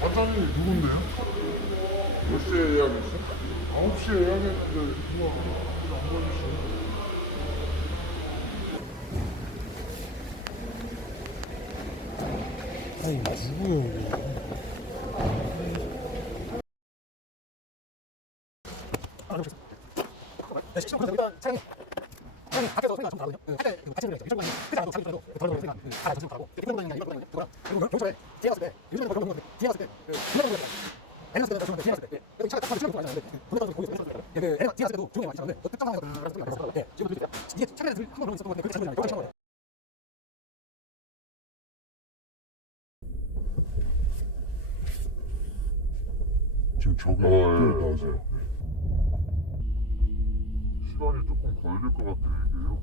반장님이 누군데요? 몇 시에 예약했어? 9시에 예약했는데 누가 안 걸리시네. 아니 누구요 이게? 네, 시청 일단 차량이 밖에서 소리가 좀 나거든요. 할때 같이 소리가 있죠. 일정관이 크지 않아도 자기 들어도 덜 나는 소리가 다 전체 나고 이런 거는 이런 거는 그거랑 그리고 경찰에 뒤에 갔을 때 요즘에는 그런 거 뒤에 갔을 때 분명한 거예요. 애는 갔을 때는 뒤에 갔을 때 여기 차가 딱 봐도 치는 거 아니야. 분명한 거 보고 있어. 그 애는 뒤에 갔을 때도 조용히 많이 차는데 너 특정 상황에서 그런 소리가 나서 예, 지금 들릴 때 이게 차량에 한번 그런 있었던 건데 그게 잘못이 아니고 거예요. 지금 저기 나오세요. 시간이 조금 걸릴 것 같아요, 이게요.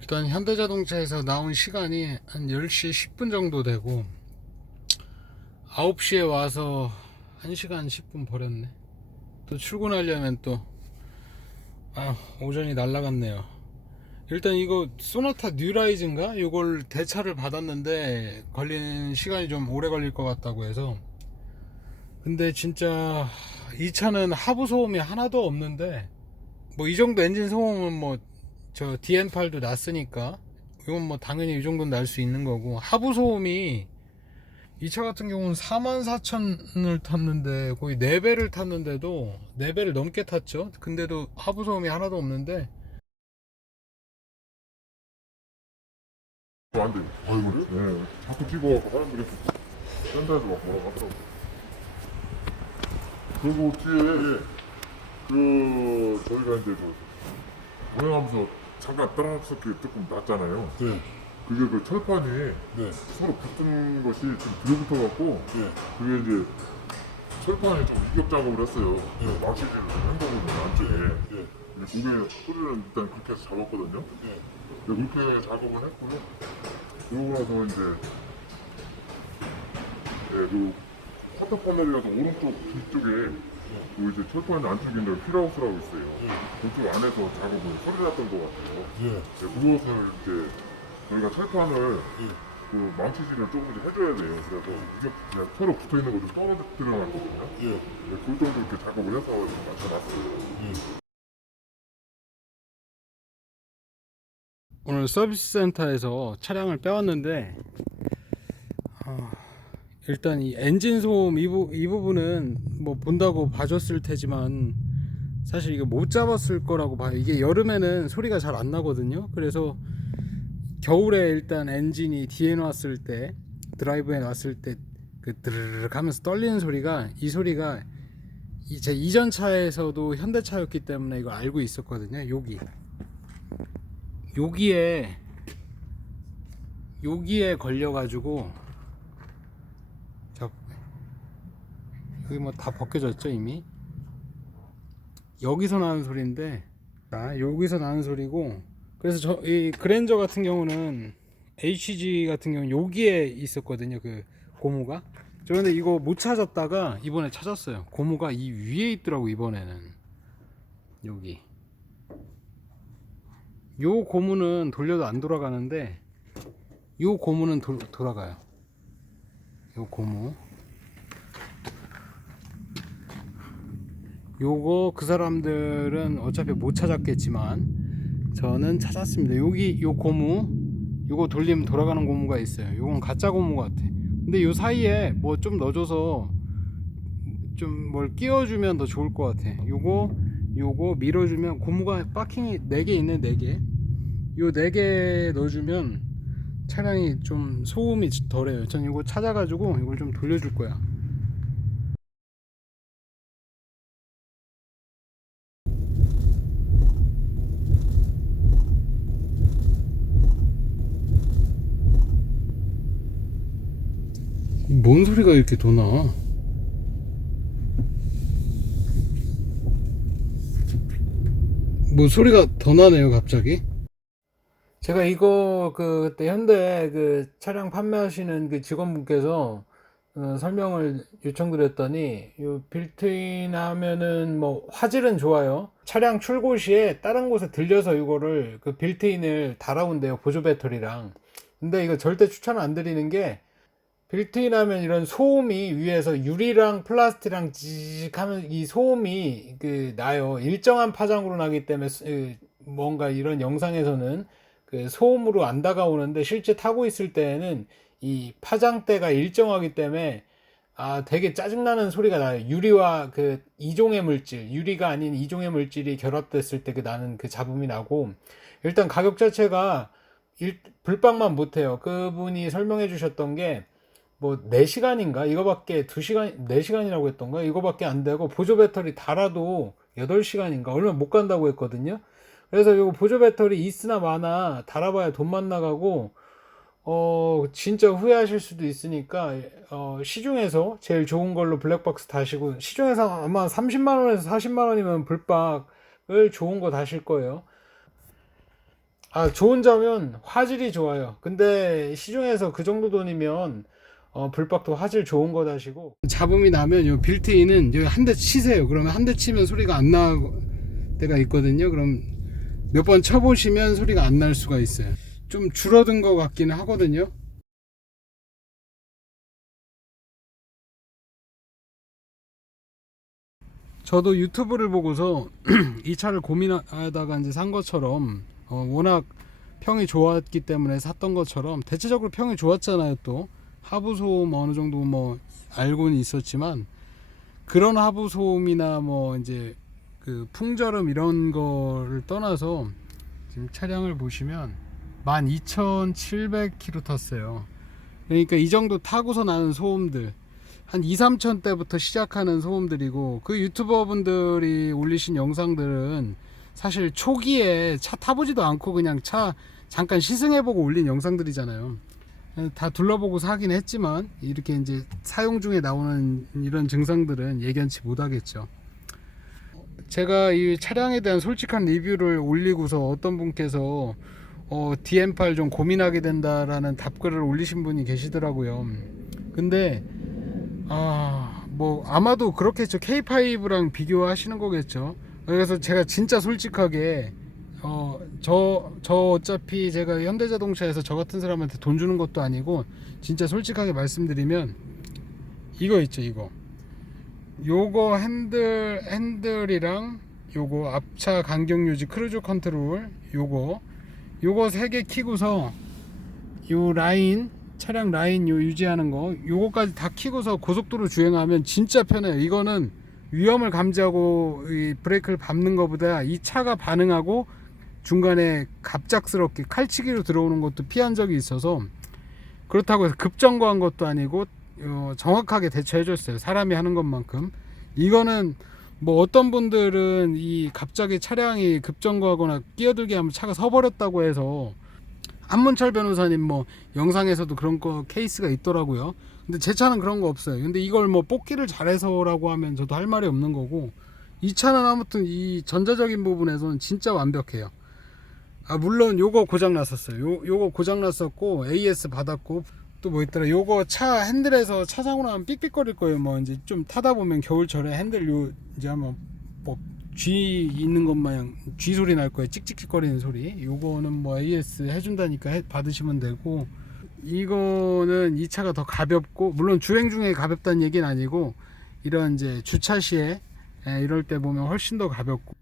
일단 현대자동차에서 나온 시간이 한 10시 10분 정도 되고 9시에 와서 1시간 10분 버렸네. 또 출근하려면 또 오전이 날라갔네요. 일단 이거 소나타 뉴라이즈인가? 이걸 대차를 받았는데 걸리는 시간이 좀 오래 걸릴 것 같다고 해서, 근데 진짜 이 차는 하부 소음이 하나도 없는데 뭐 이 정도 엔진 소음은 뭐 저 DN8도 났으니까 이건 뭐 당연히 이 정도는 날 수 있는 거고, 하부 소음이 이 차 같은 경우는 44,000을 탔는데 거의 4배를 탔는데도 4배를 넘게 탔죠. 근데도 하부 소음이 하나도 없는데 안 돼요. 아이고. 네. 자꾸 찍어갖고 사람들이 센터에서 막 뭐라고 하더라고. 그리고 뒤에, 저희가 이제 운행하면서 잠깐 따라잡기 조금 났잖아요. 네. 그게 그 철판이 네. 서로 붙은 것이 좀 들어붙어갖고, 네. 그게 이제 철판에 좀 이격 작업을 했어요. 네. 망치질을 한 거거든요, 안쪽에. 네. 그게 소리는 일단 그렇게 해서 잡았거든요. 네. 그렇게 작업을 했고요. 그러고 나서 이제, 그 커터 패널이라서 오른쪽 뒤쪽에 그 이제 철판 안쪽에 있는 휠하우스라고 있어요. 그쪽 안에서 작업을 소리 났던 것 같아요. 예. 그것을 이제 저희가 철판을 예. 그 망치질을 조금 이제 해줘야 돼요. 그래서 이게 그냥 서로 붙어 있는 것을 떨어뜨려 놨거든요. 예. 그 정도 이렇게 작업을 해서 맞춰놨어요. 예. 오늘 서비스 센터에서 차량을 빼왔는데 일단 이 엔진 소음 이 부분은 뭐 본다고 봐줬을 테지만 사실 이거 못 잡았을 거라고 봐요. 이게 여름에는 소리가 잘 안 나거든요. 그래서 겨울에 일단 엔진이 뒤에 놨을 때, 드라이브에 놨을 때 그 드르륵 하면서 떨리는 소리가, 이 소리가 제 이전 차에서도 현대차였기 때문에 이거 알고 있었거든요. 여기에 걸려가지고 여기 뭐 다 벗겨졌죠 이미. 여기서 나는 소리인데, 여기서 나는 소리고, 그래서 이 그랜저 같은 경우는 HG 같은 경우는 여기에 있었거든요, 그 고무가. 저 근데 이거 못 찾았다가 이번에 찾았어요. 고무가 이 위에 있더라고. 이번에는 여기 요 고무는 돌려도 안 돌아가는데 요 고무는 돌아가요. 요 고무 요거 그 사람들은 어차피 못 찾았겠지만 저는 찾았습니다. 여기 요 고무, 요거 돌리면 돌아가는 고무가 있어요. 요건 가짜 고무 같아. 근데 요 사이에 뭐 좀 넣어줘서 좀 뭘 끼워주면 더 좋을 것 같아. 요거 밀어주면, 고무가 바킹이 4개 있네. 4개. 요 4개 넣어주면 차량이 좀 소음이 덜해요. 전 이거 찾아가지고 이걸 좀 돌려줄 거야. 뭔 소리가 이렇게 도나? 뭐 소리가 더 나네요, 갑자기. 제가 이거 그때 현대 그 차량 판매하시는 그 직원분께서 설명을 요청드렸더니 요 빌트인 하면은 뭐 화질은 좋아요. 차량 출고 시에 다른 곳에 들려서 이거를 그 빌트인을 달아온대요, 보조 배터리랑. 근데 이거 절대 추천 안 드리는 게, 빌트인 하면 이런 소음이 위에서 유리랑 플라스틱이랑 찌직 하면 이 소음이 나요. 일정한 파장으로 나기 때문에 뭔가 이런 영상에서는 그 소음으로 안 다가오는데, 실제 타고 있을 때에는 이 파장대가 일정하기 때문에 되게 짜증나는 소리가 나요. 유리와 그 이종의 물질, 유리가 아닌 이종의 물질이 결합됐을 때 나는 그 잡음이 나고, 일단 가격 자체가 불빵만 못해요. 그분이 설명해 주셨던 게 뭐 4시간인가 이거밖에 2시간 4시간이라고 했던가 이거밖에 안 되고, 보조 배터리 달아도 8시간인가 얼마 못 간다고 했거든요. 그래서 이거 보조 배터리 있으나 마나 달아봐야 돈만 나가고 진짜 후회하실 수도 있으니까 시중에서 제일 좋은 걸로 블랙박스 다시고, 시중에서 아마 30만원에서 40만원이면 불박을 좋은 거 다실 거예요. 좋은 점은 화질이 좋아요. 근데 시중에서 그 정도 돈이면 불박도 화질 좋은 거 다시고, 잡음이 나면 요 빌트인은 여기 한 대 치세요. 그러면 한 대 치면 소리가 안 나올 때가 있거든요. 그럼 몇 번 쳐보시면 소리가 안 날 수가 있어요. 좀 줄어든 것 같기는 하거든요. 저도 유튜브를 보고서 이 차를 고민하다가 이제 산 것처럼, 워낙 평이 좋았기 때문에 샀던 것처럼, 대체적으로 평이 좋았잖아요. 또 하부 소음 어느 정도 뭐 알고는 있었지만, 그런 하부 소음이나 뭐 이제 그 풍절음 이런 거를 떠나서 지금 차량을 보시면 12,700km 탔어요. 그러니까 이 정도 타고서 나는 소음들, 한 2-3천 대부터 시작하는 소음들이고, 그 유튜버 분들이 올리신 영상들은 사실 초기에 차 타보지도 않고 그냥 차 잠깐 시승해보고 올린 영상들이잖아요. 다 둘러보고 사긴 했지만, 이렇게 이제 사용 중에 나오는 이런 증상들은 예견치 못하겠죠. 제가 이 차량에 대한 솔직한 리뷰를 올리고서 어떤 분께서 DM8 좀 고민하게 된다라는 답글을 올리신 분이 계시더라고요. 근데 뭐 아마도 그렇겠죠. K5랑 비교하시는 거겠죠. 그래서 제가 진짜 솔직하게 저 어차피 제가 현대자동차에서 저 같은 사람한테 돈 주는 것도 아니고, 진짜 솔직하게 말씀드리면 이거 있죠, 요거 핸들이랑 요거 앞차 간격 유지 크루즈 컨트롤, 요거 3개 키고서 요 라인, 차량 라인 요 유지하는 거, 요거까지 다 키고서 고속도로 주행하면 진짜 편해요. 이거는 위험을 감지하고 이 브레이크를 밟는 것보다 이 차가 반응하고 중간에 갑작스럽게 칼치기로 들어오는 것도 피한 적이 있어서, 그렇다고 해서 급정거한 것도 아니고 정확하게 대처해 줬어요. 사람이 하는 것만큼. 이거는 뭐 어떤 분들은 이 갑자기 차량이 급정거하거나 끼어들게 하면 차가 서버렸다고 해서, 한문철 변호사님 뭐 영상에서도 그런 거 케이스가 있더라고요. 근데 제 차는 그런 거 없어요. 근데 이걸 뭐 뽑기를 잘해서라고 하면 저도 할 말이 없는 거고, 이 차는 아무튼 이 전자적인 부분에서는 진짜 완벽해요. 물론 요거 고장 났었어요. 요거 고장 났었고 AS 받았고, 또 뭐 있더라, 요거 차 핸들에서 차 사고 나면 삑삑거릴 거예요. 뭐 이제 좀 타다 보면 겨울철에 핸들 이제 한번 뭐 G 있는 것 마냥 G 소리 날 거예요. 찍찍거리는 소리. 요거는 뭐 AS 해준다니까 받으시면 되고, 이거는 이 차가 더 가볍고, 물론 주행 중에 가볍다는 얘기는 아니고, 이런 이제 주차 시에 이럴 때 보면 훨씬 더 가볍고,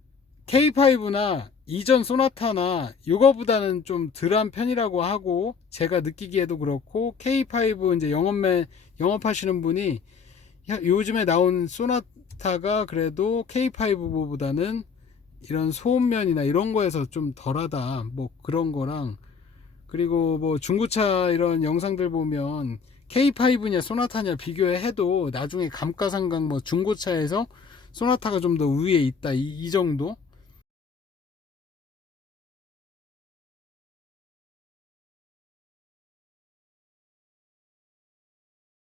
K5나 이전 소나타나 요거보다는 좀 덜한 편이라고 하고, 제가 느끼기에도 그렇고, K5 이제 영업하시는 분이 요즘에 나온 소나타가 그래도 K5보다는 이런 소음면이나 이런 거에서 좀 덜하다, 뭐 그런 거랑, 그리고 뭐 중고차 이런 영상들 보면 K5냐 소나타냐 비교해도 나중에 감가상각 뭐 중고차에서 소나타가 좀 더 우위에 있다, 이 정도.